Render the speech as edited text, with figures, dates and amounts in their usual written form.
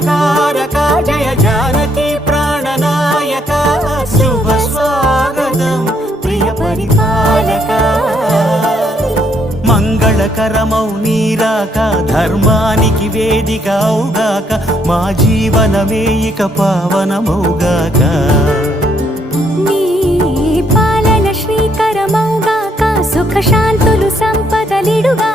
మంగళకారక జయ జానకి ప్రాణనాయక శుభ స్వాగతం ప్రియ పరిపాలక మంగళకరమౌ నీరాక ధర్మానికి వేదిక అవుగాక మా జీవనమే ఇక పావనమౌగాక నీ పాలన శ్రీకరమౌగాక సుఖ శాంతులు సంపదలిడుగా